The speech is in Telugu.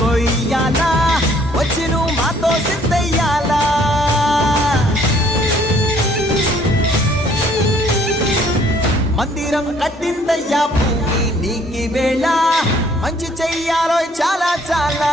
కొయ్యాలా వచ్చి నువ్వు మాతో సిద్ధయ్యాలా మందిరం కట్టిందయ్యా భూమి నీకి వేళ మంచి చెయ్యాలో చాలా చాలా